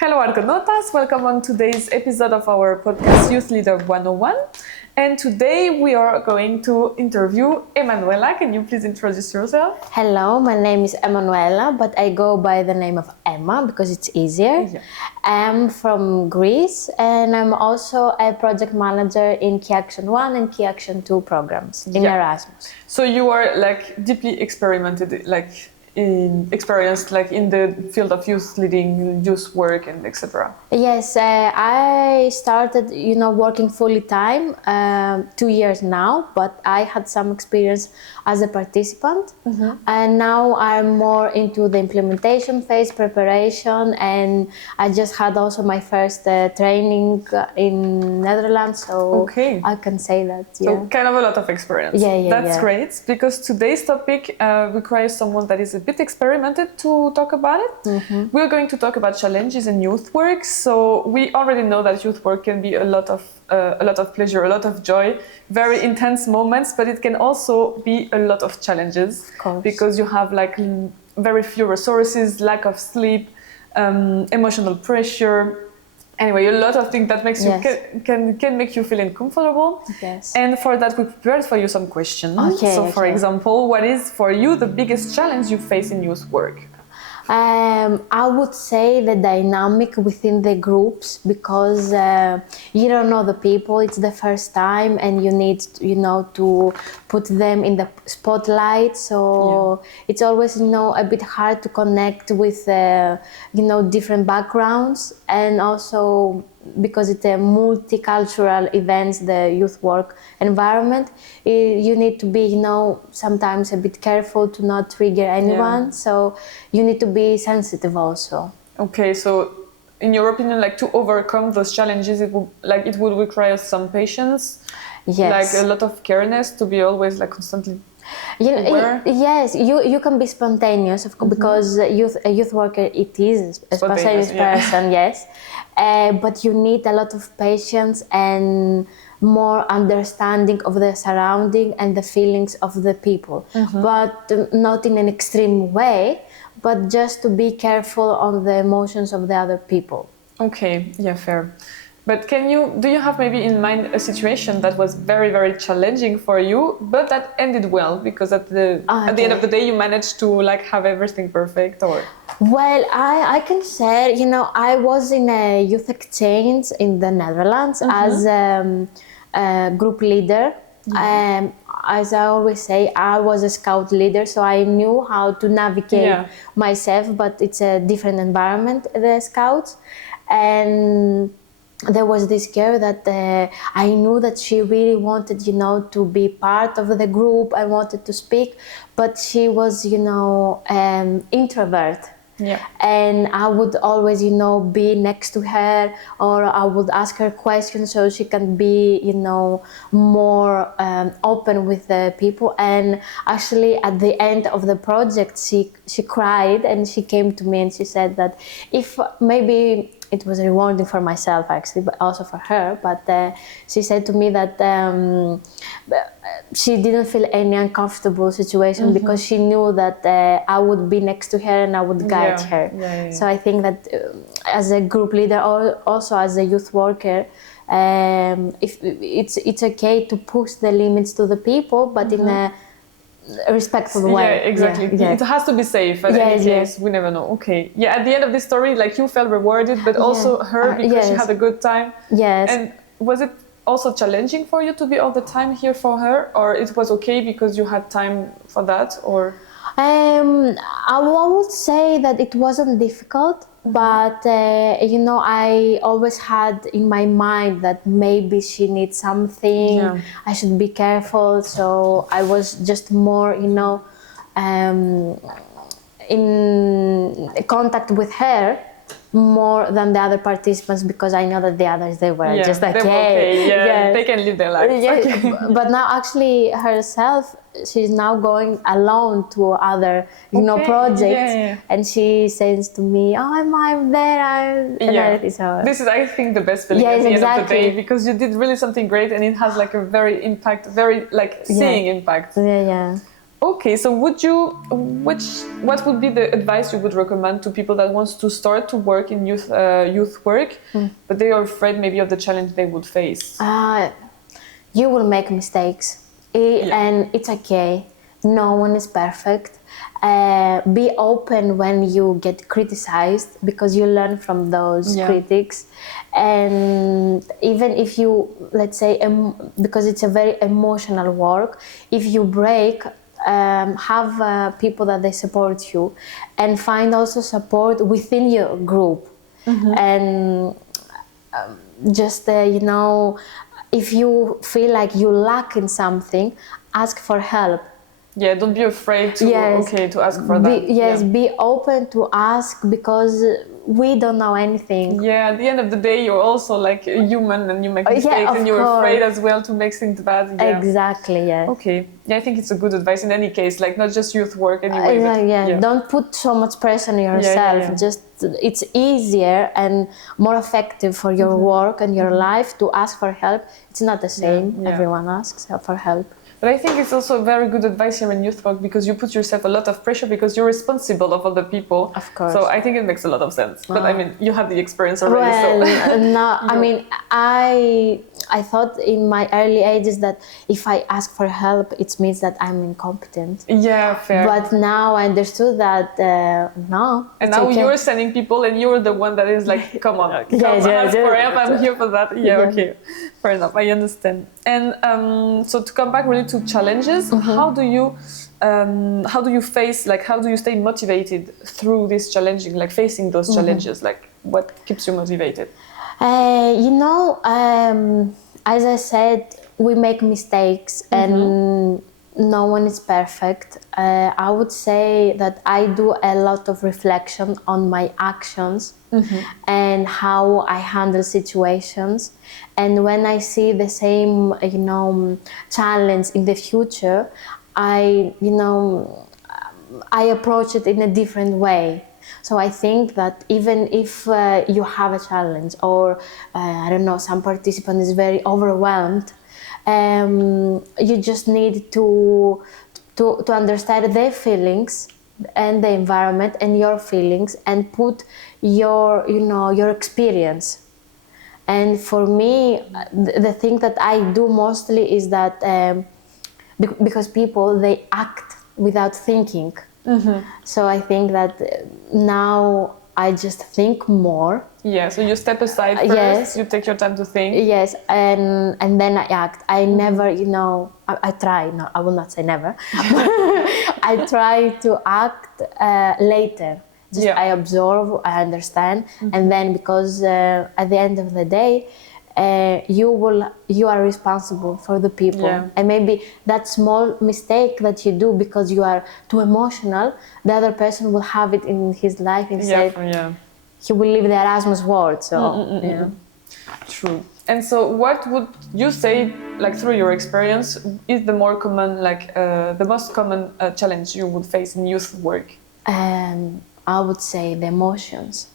Hello Argonautas, welcome on today's episode of our podcast Youth Leader 101. And today we are going to interview Emanuela. Can you please introduce yourself? Hello, my name is Emanuela, but I go by the name of Emma because it's easier. Yeah. I'm from Greece and I'm also a project manager in Key Action 1 and Key Action 2 programs in Erasmus. So you are like deeply experienced in the field of youth leading, youth work and etc. Yes, I started, working fully time 2 years now, but I had some experience as a participant, and now I'm more into the implementation phase, preparation, and I just had also my first training in Netherlands, so I can say that. Yeah. So kind of a lot of experience. That's great, because today's topic requires someone that is a bit experimented to talk about it. We're going to talk about challenges in youth work. So we already know that youth work can be a lot of pleasure, a lot of joy, very intense moments, but it can also be a lot of challenges because you have like very few resources, lack of sleep, emotional pressure. Anyway, a lot of things that makes you can make you feel uncomfortable. Yes. And for that, we prepared for you some questions. For example, what is for you the biggest challenge you face in youth work? I would say the dynamic within the groups, because you don't know the people, it's the first time and you need, to put them in the spotlight. So it's always, a bit hard to connect with, different backgrounds, and also because it's a multicultural event, the youth work environment, you need to be, sometimes a bit careful to not trigger anyone. So you need to be sensitive also. Okay, so in your opinion, like to overcome those challenges, it would require some patience, like a lot of careness to be always like constantly aware. Yes, you can be spontaneous because a youth worker, it is a spontaneous person, yes. But you need a lot of patience and more understanding of the surrounding and the feelings of the people, but not in an extreme way, but just to be careful on the emotions of the other people. Okay, yeah, fair. But do you have maybe in mind a situation that was very, very challenging for you, but that ended well because at the end of the day you managed to like have everything perfect? Or well, I can say, I was in a youth exchange in the Netherlands as a group leader. As I always say, I was a scout leader, so I knew how to navigate myself, but it's a different environment, the scouts. And there was this girl that I knew that she really wanted, to be part of the group. I wanted to speak, but she was, introvert. Yeah. And I would always, be next to her, or I would ask her questions so she can be, more open with the people. And actually, at the end of the project, she cried and she came to me and she said that if maybe it was rewarding for myself actually, but also for her. But she said to me that she didn't feel any uncomfortable situation because she knew that I would be next to her and I would guide her. So I think that as a group leader, or also as a youth worker, if it's okay to push the limits to the people, but in a respectful way. Yeah, exactly. It has to be safe. At any case, we never know. Okay. Yeah, at the end of the story, like you felt rewarded, but also her because she had a good time. Yes. And was it also challenging for you to be all the time here for her, or it was okay because you had time for that? Or I would say that it wasn't difficult, but I always had in my mind that maybe she needs something. I should be careful. So I was just more, in contact with her more than the other participants, because I know that the others, they were just okay. They can live their life. But now actually herself, she's now going alone to other projects, and she says to me, I'm there, This is, I think, the best feeling at the end of the day, because you did really something great and it has like a very seeing impact. Okay, so what would be the advice you would recommend to people that wants to start to work in youth work, but they are afraid maybe of the challenge they would face? You will make mistakes, and it's okay. No one is perfect. Be open when you get criticized, because you learn from those critics. And even if you, let's say, because it's a very emotional work, if you break, have people that they support you, and find also support within your group. And just if you feel like you lack in something, ask for help. Yeah, don't be afraid to to ask for that. Be open to ask, because we don't know anything. Yeah, at the end of the day, you're also like a human, and you make mistakes, and you're afraid as well to make things bad. Yeah. Exactly, yes. Okay. Yeah, I think it's a good advice in any case, like not just youth work anyway. Don't put so much pressure on yourself. Just it's easier and more effective for your work and your life to ask for help. It's not the same. Everyone asks for help. But I think it's also very good advice here in youth work, because you put yourself a lot of pressure, because you're responsible of other people. Of course. So I think it makes a lot of sense. But I mean, you have the experience already. Well, no, I mean, I thought in my early ages that if I ask for help, it means that I'm incompetent. Yeah, fair. But now I understood that no. And now you're sending people, and you're the one that is like, come on, ask for help. I'm here for that. Okay, fair enough. I understand. And so to come back really to challenges, how do you face, like, how do you stay motivated through this challenging, like facing those challenges? Like, what keeps you motivated? As I said, we make mistakes, and no one is perfect. I would say that I do a lot of reflection on my actions and how I handle situations. And when I see the same, challenge in the future, I approach it in a different way. So I think that even if you have a challenge, or some participant is very overwhelmed, you just need to understand their feelings and the environment and your feelings, and put your experience. And for me, the thing that I do mostly is that because people, they act without thinking. So I think that now I just think more. Yeah, so you step aside first, you take your time to think. Yes, and then I act. I never, I try, no, I will not say never. I try to act later. Just I absorb, I understand, and then because at the end of the day, you are responsible for the people, and maybe that small mistake that you do because you are too emotional, the other person will have it in his life instead. He will live the Erasmus world. So true. And so, what would you say, like through your experience, is the more common, like the most common challenge you would face in youth work? I would say the emotions.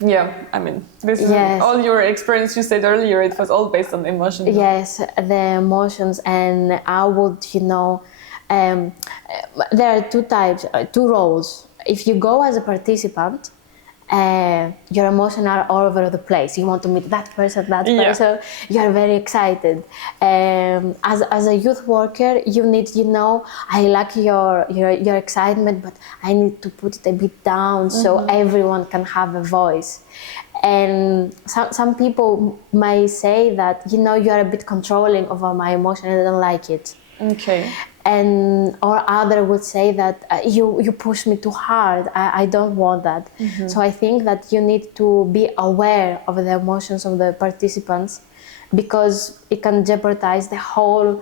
Yeah, I mean, this is all your experience. You said earlier it was all based on emotions. Yes, the emotions, and I would, there are two roles. If you go as a participant, your emotions are all over the place. You want to meet that person, you are very excited. As a youth worker, you need, I like your excitement, but I need to put it a bit down so everyone can have a voice. And some people may say that, you are a bit controlling over my emotion, I don't like it. Okay. Or other would say that you push me too hard. I don't want that. So I think that you need to be aware of the emotions of the participants, because it can jeopardize the whole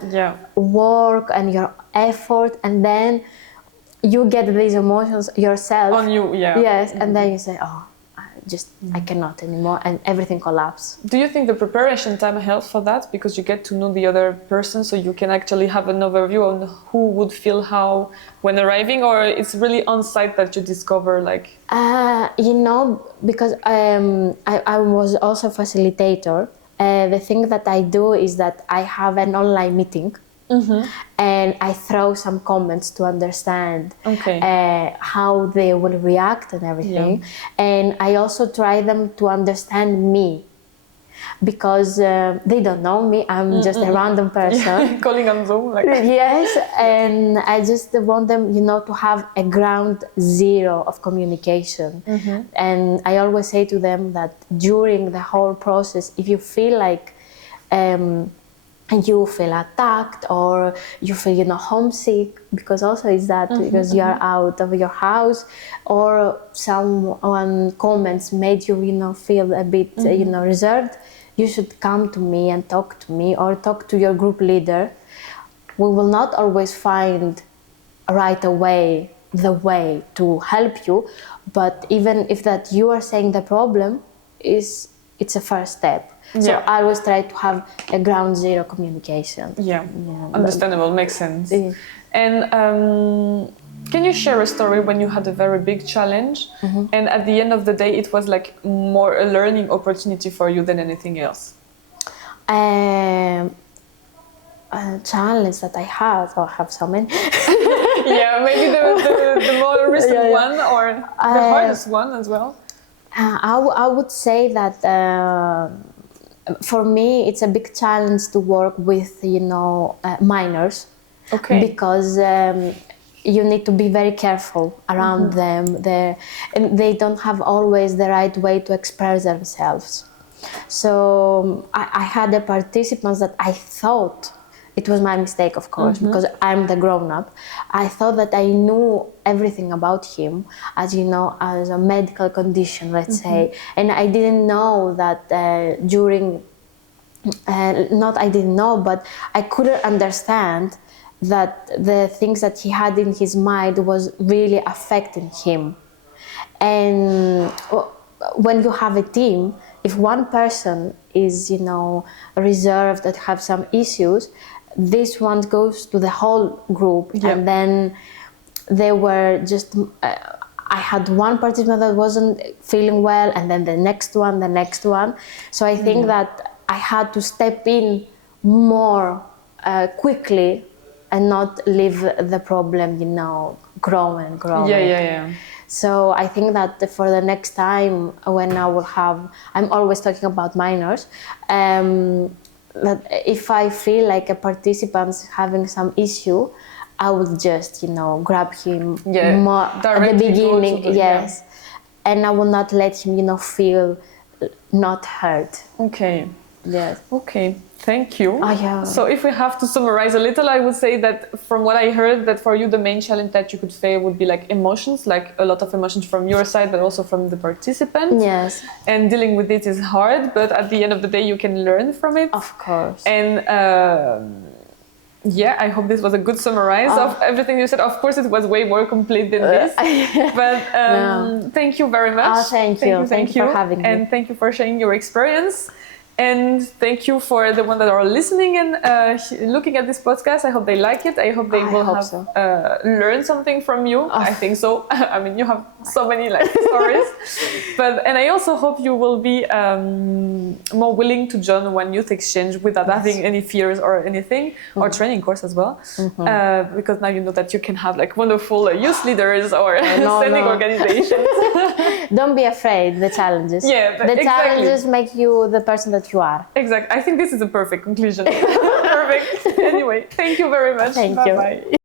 work and your effort, and then you get these emotions yourself on you. Yes, and then you say, I cannot anymore, and everything collapses. Do you think the preparation time helps for that, because you get to know the other person, so you can actually have an overview on who would feel how when arriving, or it's really on site that you discover, like? Because I was also a facilitator. The thing that I do is that I have an online meeting and I throw some comments to understand how they will react and everything. And I also try them to understand me, because they don't know me. I'm just a random person. Calling on Zoom. Like. Yes, and I just want them, to have a ground zero of communication. And I always say to them that during the whole process, if you feel like you feel attacked, or you feel homesick, because also it's that because you are out of your house, or someone comments made you feel a bit reserved, you should come to me and talk to me, or talk to your group leader. We will not always find right away the way to help you, but even if that you are saying the problem it's a first step. So I always try to have a ground zero communication. Understandable, makes sense. And can you share a story when you had a very big challenge and at the end of the day it was like more a learning opportunity for you than anything else? A challenge that I have so many. Maybe the more recent one, or the hardest one as well. I would say that for me it's a big challenge to work with minors, because you need to be very careful around them. And they don't have always the right way to express themselves. So I had a participants that I thought, it was my mistake, of course, because I'm the grown-up. I thought that I knew everything about him, as a medical condition, let's say. And I didn't know that I didn't know, but I couldn't understand that the things that he had in his mind was really affecting him. And when you have a team, if one person is, reserved, that have some issues, this one goes to the whole group. And then they were just, I had one participant that wasn't feeling well, and then the next one. So I think that I had to step in more quickly and not leave the problem, growing. So I think that for the next time when I will have, I'm always talking about minors, that if I feel like a participant's having some issue, I will just, grab him more at the beginning, and I will not let him, feel not hurt. Thank you. So if we have to summarize a little, I would say that from what I heard, that for you the main challenge that you could face would be like emotions, like a lot of emotions from your side, but also from the participant. And dealing with it is hard, but at the end of the day you can learn from it. Of course. And I hope this was a good summarize of everything you said. Of course, it was way more complete than this. But thank you very much. Thank you for having me. And thank you for sharing your experience. And thank you for the ones that are listening and looking at this podcast. I hope they like it. I hope they will learn something from you. I think so. I mean, you have so many stories. And I also hope you will be more willing to join one youth exchange without having any fears or anything, or training course as well. Because now you know that you can have wonderful youth leaders or standing organizations. Don't be afraid the challenges. The challenges make you the person that you are. Exactly. I think this is a perfect conclusion. Perfect. Anyway, thank you very much. Thank you.